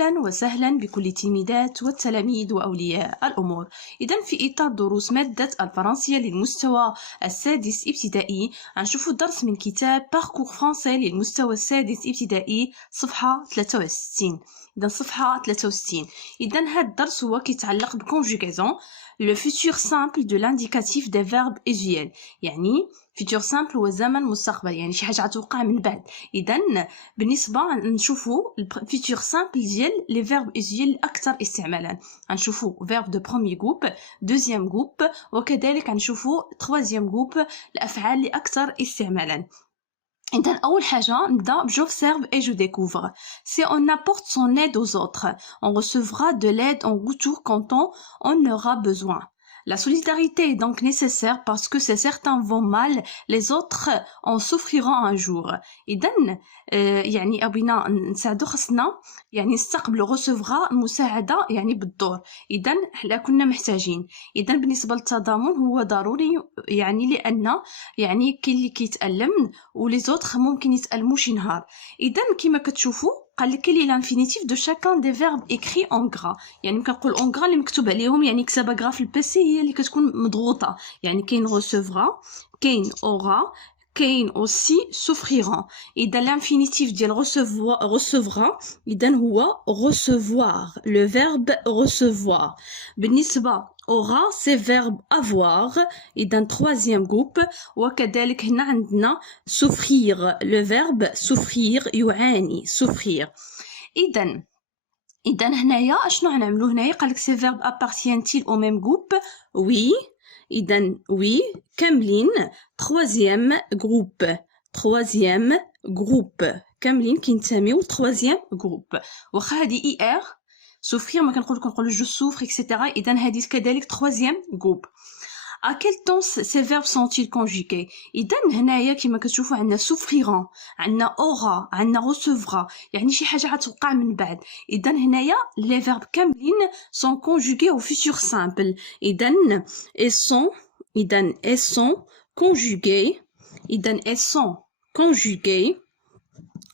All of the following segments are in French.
أهلا وسهلا بكل التلميذات والتلاميذ وأولياء الأمور. إذن في إطار دروس مادة الفرنسية للمستوى السادس ابتدائي غنشوفوا درس من كتاب Parcours Français للمستوى السادس ابتدائي صفحة 63. إذن صفحة 63. إذن هذا الدرس هو كيتعلق بconjugaison le futur simple de l'indicatif des verbes usuels. يعني futur simple هو زمن مستقبل، يعني شي حاجة غتوقع من بعد. إذن بالنسبة نشوفوا futur simple ديال les verbes usuels الأكثر استعمالا. غنشوفوا verbe de premier groupe، deuxième groupe، وكذلك غنشوفوا troisième groupe الأفعال الأكثر استعمالا. إذن أول حاجة نبدأ j'observe et je découvre. Si on apporte son aide aux autres, on recevra de l'aide en retour quand on en aura besoin. La solidarité est donc nécessaire parce que si certains vont mal, les autres en souffriront un jour. إذن يعني أبينا نساعدو خصنا يعني نستقبلو recevra المساعدة يعني بالدور. إذن حنا كنا محتاجين. إذن بالنسبة للتضامن هو ضروري يعني لأن يعني كاين اللي كيتألم ولي زوطخ ممكن يتألموا شي نهار. إذن كما كتشوفوا قال لك لي لانفينيتيف دو شاكان دي فيرب اكري اون غرا، يعني كنقول اون غرا اللي مكتوب عليهم يعني كتابه غرا في البيسي هي اللي كتكون مضغوطه، يعني كاين ريسيفرا، كاين اورا، كاين اوسي سوفريرون. اذا لانفينيتيف ديال ريسيفرا اذا هو ريسيفوار، لو فيرب ريسيفوار. بالنسبه aura c'est verbe avoir. إذن troisième groupe. وكذلك هنا عندنا souffrir le verbe souffrir يعاني souffrir. إذن هنايا اشنو غنعملو هنايا؟ قالك ces verbes appartiennent-ils au même groupe؟ oui. إذن oui كاملين troisième groupe كاملين كينتميو troisième groupe. واخا هادي er souffrir ما كنقولوا je souffre etc. إذن هذه كذلك troisième groupe. À quel temps ces verbes sont-ils conjugués؟ إذن هنايا كما كتشوفوا عندنا souffriront، عندنا aura، عندنا recevra، يعني شي حاجة غتوقع من بعد. إذن هنايا les verbes كاملين sont conjugués au futur simple. إذن elles sont conjuguées. إذن elles sont conjuguées.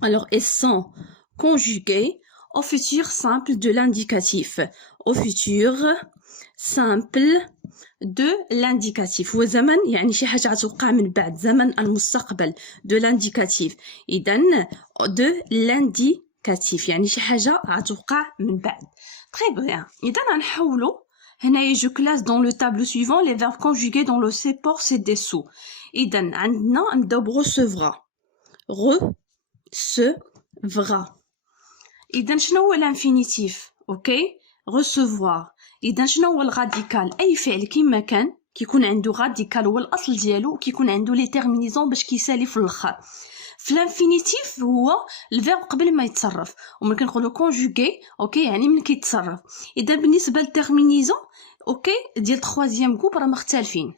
Alors elles sont conjuguées au futur simple de l'indicatif. Au futur simple de l'indicatif. هو زمن يعني شي حاجة غتوقع من بعد، زمن المستقبل de l'indicatif. إذن de l'indicatif يعني شي حاجة غتوقع من بعد. Très bien. إذن غنحولوا هنايا je classe dans le tableau suivant les verbes conjugués dans le support ci-dessous. إذن عندنا نبداو ب recevra. recevra. إذن شنو هو الانفينيتيف؟ اوكي recevoir. إذن شنو هو الغاديكال؟ أي فعل كيما كان كيكون عنده غاديكال هو الأصل ديالو، كيكون عنده لي تيرمينيزون باش كيسالي في الآخر. في الانفينيتيف هو الفيرب قبل ما يتصرف، وملي كنقولوا كونجوغي اوكي يعني من كيتصرف. إذا بالنسبة للتيرمينيزون اوكي ديال troisième groupe راه مختلفين.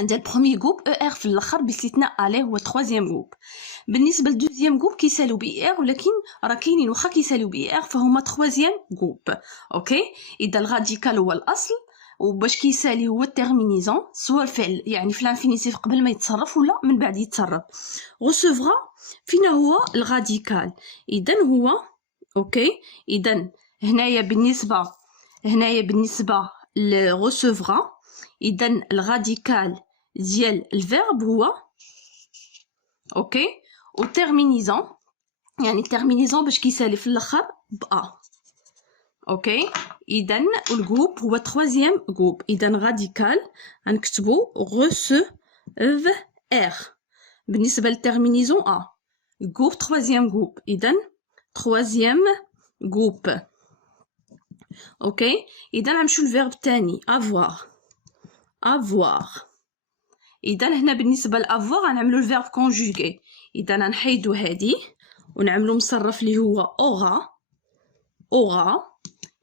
ديال بروميي جروب او ار في الاخر باستثناء الي هو troisième جروب. بالنسبه للدوزيام جروب كيسالو بي ار، ولكن راه كاينين واخا كيسالو بي ار فهما troisième جروب. اوكي اذا الغاديكال هو الاصل وباش كيسالي هو التيرمينيزون، سواء الفعل يعني في الانفينيتيف قبل ما يتصرف ولا من بعد يتصرف. غوسوفرا فينا هو الغاديكال. اذا هو اوكي اذا هنايا بالنسبه لغوسوفرا اذا الغاديكال ديال الفيرب هو اوكي وتيرمينيزون يعني التيرمينيزون باش كيسالي في الاخر با. اوكي اذا الجروب هو troisième جروب. اذا غاديكال غنكتبو recevr. بالنسبه للتيرمينيزون جروب troisième جروب. اذا troisième جروب. اوكي اذا غنمشيو للفيرب الثاني avoir. إذا هنا بالنسبة لأفوار غنعملو الفيرب كونجوغي. إذا غنحيدو هادي ونعملو مصرف اللي هو aura.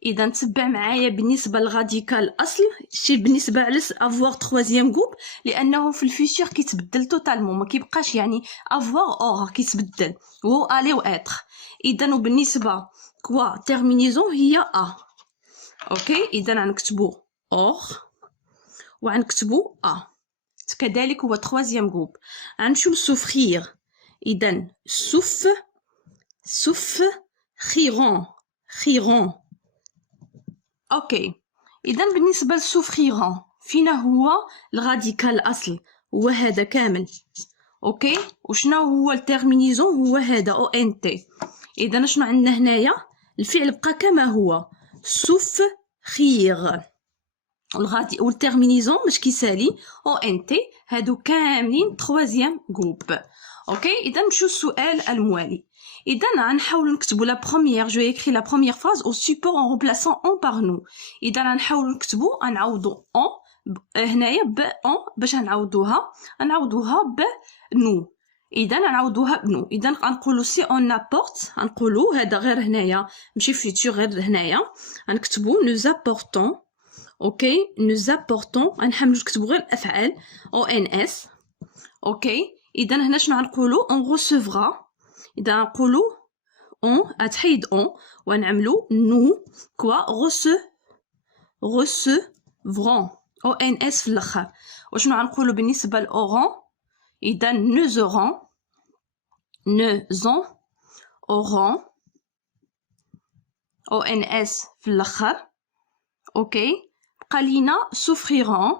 إذا تبع معايا بالنسبة للغاديكال الأصل شي بالنسبة على أفوار troisième جروب لأنه في الفيتور كيتبدل توتالمون ما كيبقاش يعني أفوار aura كيتبدل و ألي و إتر. إذا وبالنسبة كوا تيرمينيزون هي اوكي إذا غنكتبو or وغنكتبو كذلك هو troisième groupe. غنمشيو لسوفخير. إذا souffriront souffriront. اوكي اذا بالنسبه لسوفريرون فينا هو الراديكال الاصل هو هذا كامل. اوكي وشنو هو التيرمينيزون هو هذا او ان تي. اذا شنو عندنا هنايا الفعل بقى كما هو سوفرير والغادي والتيرمينيزون باش كيسالي او ان تي. هادو كاملين تروازيام جروب. اوكي اذا نمشيو للسؤال الموالي. اذا غنحاولوا نكتبوا لا بروميير جو ايكري لا بروميير فراز او سوبور ان رومبلاسون اون بار نو. اذا غنحاولوا نكتبوا غنعوضوا اون هنايا ب اون باش نعوضوها ب نو. اذا غنعوضوها بنو. اذا غنقولوا سي اون ابورت غنقولوا هذا غير هنايا ماشي فيتور غير هنايا غنكتبوا نو زابورطون. اوكي نو زابورطون غنحملوا نكتبوا غير الافعال او ان اس. اوكي اذا هنا شنو غنقولوا اون غوسيفرا. اذا نقولوا اون اتحيد اون ونعملوا نو كوا غوسيفرون او ان اس في الاخر. وشنو غنقولوا بالنسبه لاورون اذا نوزورون اورون او ان اس في الاخر. اوكي بقى لينا سوفريرون.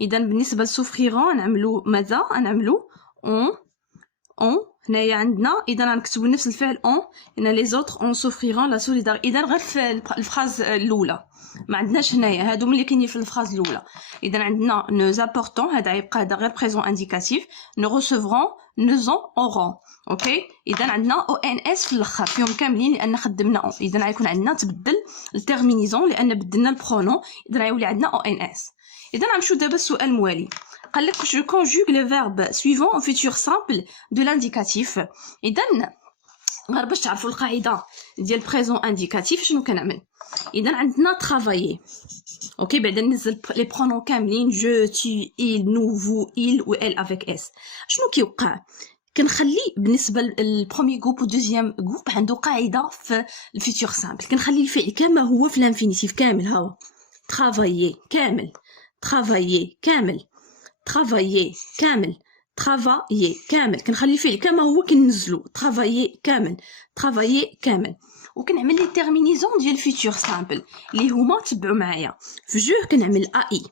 اذا بالنسبه لسوفريرون نعملوا ماذا نعملوا اون هنايا عندنا. اذا غنكتبوا نفس الفعل اون ان لي زوتر اون سوفريرون لا سوليدار. اذا غير في الفراز الاولى ما عندناش هنايا هادو ملي كاينين في الفراز الاولى. اذا عندنا نو زابورطون هذا يبقى هذا غير بريزون انديكاتيف. نو ريسيفرون نوزون اورون. اوكي اذا عندنا او ان اس في الاخر فيهم كاملين لان خدمنا اون. اذا غيكون عندنا تبدل التيرمينيزون لان بدلنا البرونون. اذا غيولي عندنا او ان اس. اذا غنمشيو دابا السؤال الموالي. قال لك je conjugue le verbe suivant au futur simple de l'indicatif. اذا غير باش تعرفوا القاعده ديال بريزون انديكاتيف شنو كنعمل. اذا عندنا travailler. اوكي بعدا ننزل لي برونون كاملين جو تي il nous vous il و elle avec s. شنو كيوقع كنخلي بالنسبه للبروميي جروب والدوزيام جروب عنده قاعده في الفيتور سامبل كنخلي الفعل كما هو في الانفينيتيف كامل. ها هو travailler كامل travailler كامل travailler كامل travailler كامل. كنخلي الفعل كما هو كننزلو travailler كامل travailler كامل. وكنعمل لي تيرمينيزون ديال الفيتور سامبل اللي هما تبعوا معايا. في جو كنعمل اي.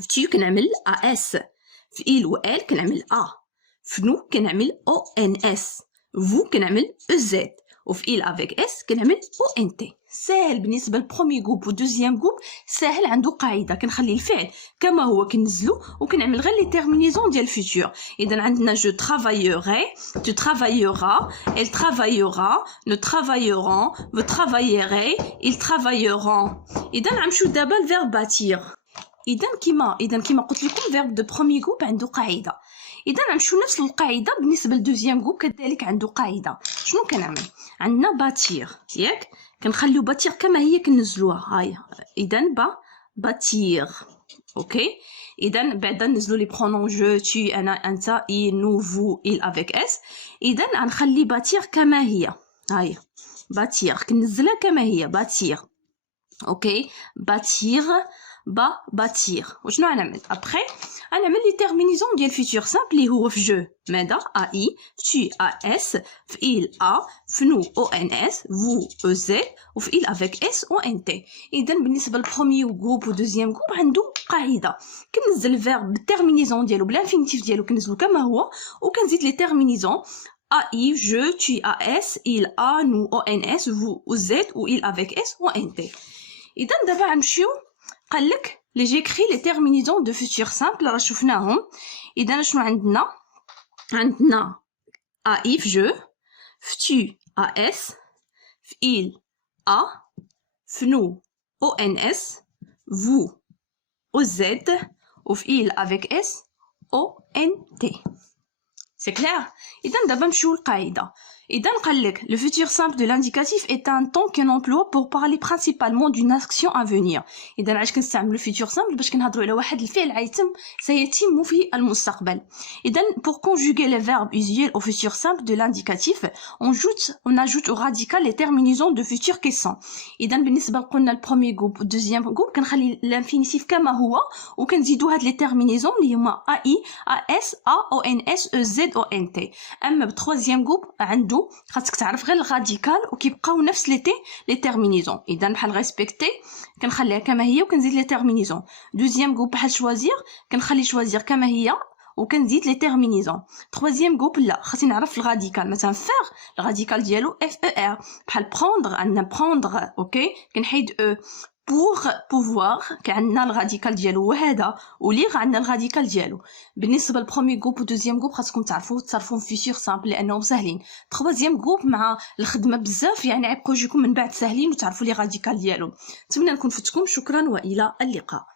في تي كنعمل اس. في il و elle كنعمل ا. في نو كنعمل او ان اس. فو كنعمل او زد. وفي il avec s كنعمل او ان تي. ساهل بالنسبه للبروميي جروب والدوزيام جروب ساهل عنده قاعده كنخلي الفعل كما هو كنزلو وكنعمل غير لي تيرمينيزون ديال الفيتور. اذا عندنا جو travaillerai tu travailleras elle travaillera nous travaillerons vous travaillerez ils travailleront. اذا غنمشيو دابا الفيرب باتير. اذا كيما قلت لكم فيرب دو بروميي جروب عنده قاعده. اذا غنمشيو نفس القاعده بالنسبه للدوزيام جروب كذلك عنده قاعده. شنو كنعمل عندنا باتير ياك كنخليو باتير كما هي كننزلوها هاهي. اذا باتير. اوكي اذا بعدا نزلوا لي برونون جو تي انا انت اي نو فو il avec s. اذا غنخلي باتير كما هي. هاهي باتير كنزلها كما هي باتير. اوكي باتير باتير. وشنو غنعمل ابخي غنعمل لي تيرمينيزون ديال فيتور سامبل اللي هو في جو ماذا اي تي اس في il a في نو او ان اس فو او زد وفي il avec s او ان تي. اذا بالنسبه للبروميي جروب ودوزيام جروب عنده قاعده كنزل الفيرب بالتيرمينيزون ديالو بالانفينيتيف ديالو كنزلو كما هو وكنزيد لي تيرمينيزون AI, je, tu, AS, il, A, nous, ONS, vous, Z, ou il avec S, ou NT. إذا دابا غنمشيو قالك لي جيكري لي تيرمينيزون دو فيتور سامبل راه شفناهم. إذا شنو عندنا AI في جو في tu AS في il A في nous ONS vous OZ وفي il avec S ONT. C'est clair. إذا دابا نمشيو للقاعدة. إذا قالك le futur simple de l'indicatif est un temps qu'on emploie pour parler principalement d'une action à venir. إذا علاش كنستعملوا futur simple باش كنهضروا على واحد الفعل سيتم في المستقبل. إذا pour conjuguer les verbes usuels au futur simple de l'indicatif on ajoute au radical les terminaisons de futur qui sont. إذا بالنسبة لقلنا البروميي جروب والدوزيام جروب كنخلي الانفينيتيف كما هو وكنزيدوا هاد لي terminaisons اللي هما AI AS A ONS EZ ONT. أما بالتروازيام جروب عنده دو خاصك تعرف غير الغاديكال وكيبقاو نفس لي تيرمينيزون. اذا بحال ريسبكتي كنخليها كما هي وكنزيد لي تيرمينيزون. دوزيام جروب بحال شوازير كنخلي شوازير كما هي وكنزيد لي تيرمينيزون. تروازيام جروب لا خاصني نعرف الغاديكال. مثلا فيغ الغاديكال ديالو اف او ار، بحال بروندر عندنا بروندر اوكي كنحيد او. بوغ بوفوار عندنا الغاديكال ديالو هو هذا، وليغ عندنا الغاديكال ديالو. بالنسبه للبروميي جروب ودوزيام جروب خاصكم تصرفوا في سيغ سامبل لانهم ساهلين. تروازيام جروب مع الخدمه بزاف يعني عيبقوا يجيكم من بعد ساهلين وتعرفوا لي غاديكال ديالو. نتمنى نكون فتكم. شكرا والى اللقاء.